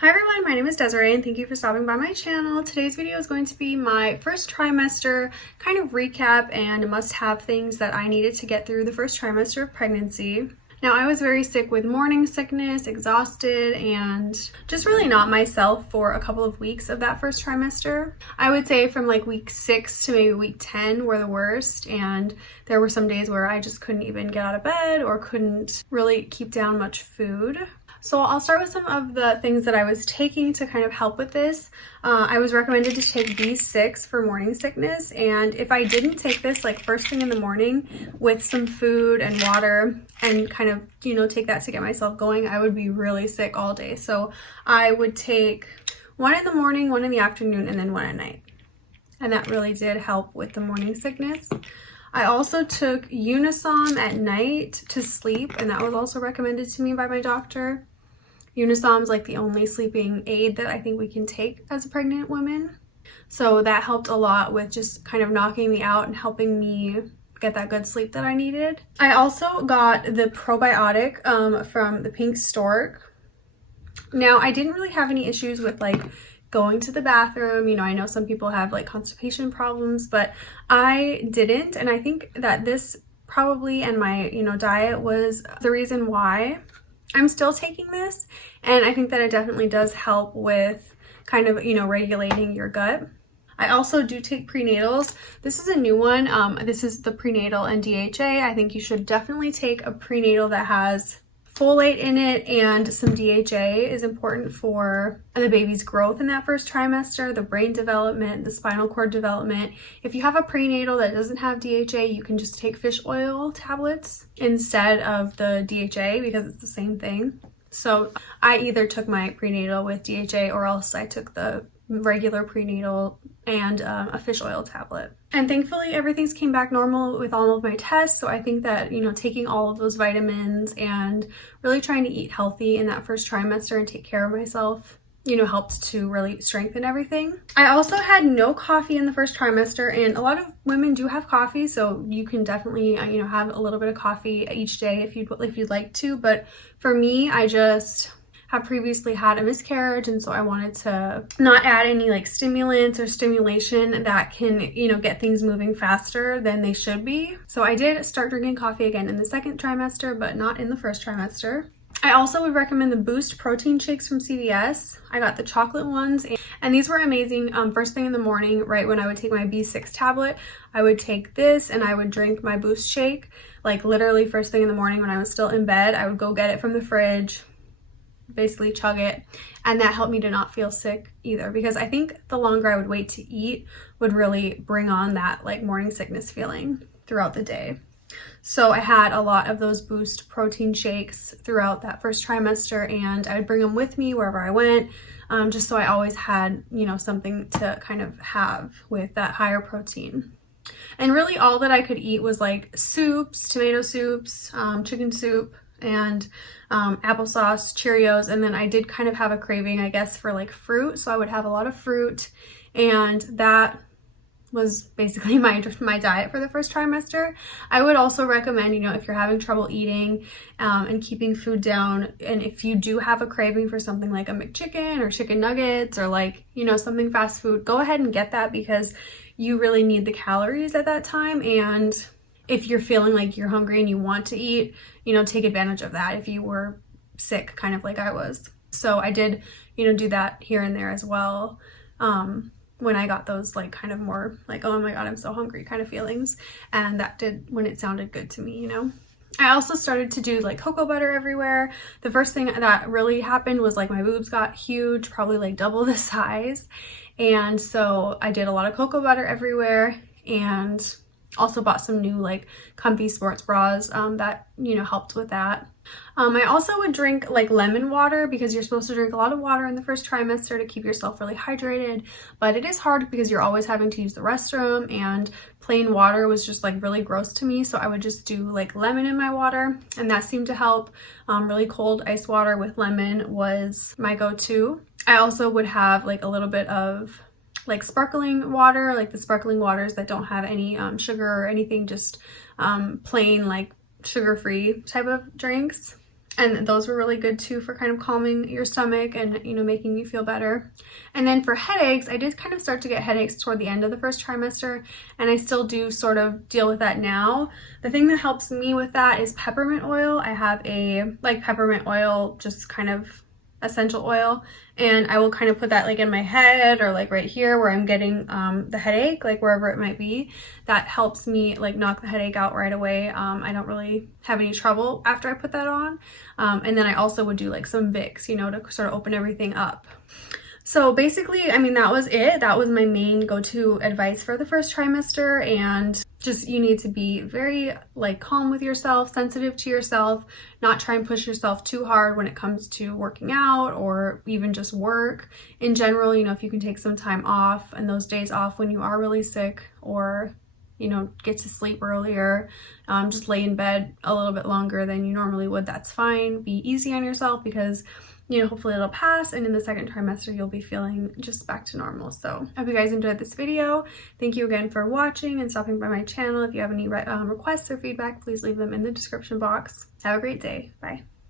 Hi everyone, my name is Desiree and thank you for stopping by my channel. Today's video is going to be my first trimester kind of recap and must-have things that I needed to get through the first trimester of pregnancy. Now, I was very sick with morning sickness, exhausted, and just really not myself for a couple of weeks of that first trimester. I would say from like week 6 to maybe week 10 were the worst, and there were some days where I just couldn't even get out of bed or couldn't really keep down much food. So I'll start with some of the things that I was taking to kind of help with this. I was recommended to take B6 for morning sickness, and if I didn't take this like first thing in the morning with some food and water and kind of, take that to get myself going, I would be really sick all day. So I would take one in the morning, one in the afternoon, and then one at night. And that really did help with the morning sickness. I also took Unisom at night to sleep, and that was also recommended to me by my doctor. Unisom's like the only sleeping aid that I think we can take as a pregnant woman. So that helped a lot with just kind of knocking me out and helping me get that good sleep that I needed. I also got the probiotic from the Pink Stork. Now, I didn't really have any issues with like going to the bathroom. I know some people have like constipation problems, but I didn't. And I think that this probably and my, diet was the reason why I'm still taking this. And I think that it definitely does help with kind of, regulating your gut. I also do take prenatals. This is a new one. This is the prenatal and DHA. I think you should definitely take a prenatal that has folate in it, and some DHA is important for the baby's growth in that first trimester, the brain development, the spinal cord development. If you have a prenatal that doesn't have DHA, you can just take fish oil tablets instead of the DHA because it's the same thing. So I either took my prenatal with DHA or else I took the regular prenatal and a fish oil tablet. And thankfully everything's came back normal with all of my tests. So I think that, taking all of those vitamins and really trying to eat healthy in that first trimester and take care of myself, helped to really strengthen everything. I also had no coffee in the first trimester, and a lot of women do have coffee, so you can definitely, have a little bit of coffee each day if you'd like to. But for me, I just have previously had a miscarriage, and so I wanted to not add any like stimulants or stimulation that can, get things moving faster than they should be. So I did start drinking coffee again in the second trimester, but not in the first trimester. I also would recommend the Boost protein shakes from CVS. I got the chocolate ones, and these were amazing. First thing in the morning, right when I would take my B6 tablet, I would take this and I would drink my Boost shake. Like literally first thing in the morning when I was still in bed, I would go get it from the fridge, basically chug it, and that helped me to not feel sick either, because I think the longer I would wait to eat would really bring on that like morning sickness feeling throughout the day. So I had a lot of those Boost protein shakes throughout that first trimester, and I would bring them with me wherever I went, just so I always had, something to kind of have with that higher protein. And really all that I could eat was like soups, tomato soups, chicken soup, and applesauce, Cheerios. And then I did kind of have a craving, I guess, for like fruit. So I would have a lot of fruit, and that was basically my diet for the first trimester. I would also recommend, if you're having trouble eating and keeping food down, and if you do have a craving for something like a McChicken or chicken nuggets or like, something fast food, go ahead and get that, because you really need the calories at that time. And if you're feeling like you're hungry and you want to eat, take advantage of that if you were sick, kind of like I was. So I did, do that here and there as well. When I got those like kind of more like, oh my God, I'm so hungry kind of feelings. And that did when it sounded good to me, I also started to do like cocoa butter everywhere. The first thing that really happened was like my boobs got huge, probably like double the size. And so I did a lot of cocoa butter everywhere, and also bought some new like comfy sports bras that, helped with that. I also would drink like lemon water, because you're supposed to drink a lot of water in the first trimester to keep yourself really hydrated, but it is hard because you're always having to use the restroom, and plain water was just like really gross to me. So I would just do like lemon in my water, and that seemed to help. Really cold ice water with lemon was my go-to. I also would have like a little bit of like sparkling water, like the sparkling waters that don't have any sugar or anything, just plain like sugar-free type of drinks. And those were really good too for kind of calming your stomach and, you know, making you feel better. And then for headaches, I did kind of start to get headaches toward the end of the first trimester, and I still do sort of deal with that now. The thing that helps me with that is peppermint oil. I have a like peppermint oil, just kind of essential oil, and I will kind of put that like in my head or like right here where I'm getting the headache, like wherever it might be. That helps me like knock the headache out right away. I don't really have any trouble after I put that on. And then I also would do like some Vicks, you know, to sort of open everything up. So basically, I mean, that was it. That was my main go-to advice for the first trimester. And just, you need to be very like calm with yourself, sensitive to yourself, not try and push yourself too hard when it comes to working out or even just work in general. You know, if you can take some time off, and those days off when you are really sick, or, you know, get to sleep earlier, just lay in bed a little bit longer than you normally would, that's fine. Be easy on yourself, because, you know, hopefully it'll pass, and in the second trimester you'll be feeling just back to normal. So I hope you guys enjoyed this video. Thank you again for watching and stopping by my channel. If you have any requests or feedback, please leave them in the description box. Have a great day. Bye.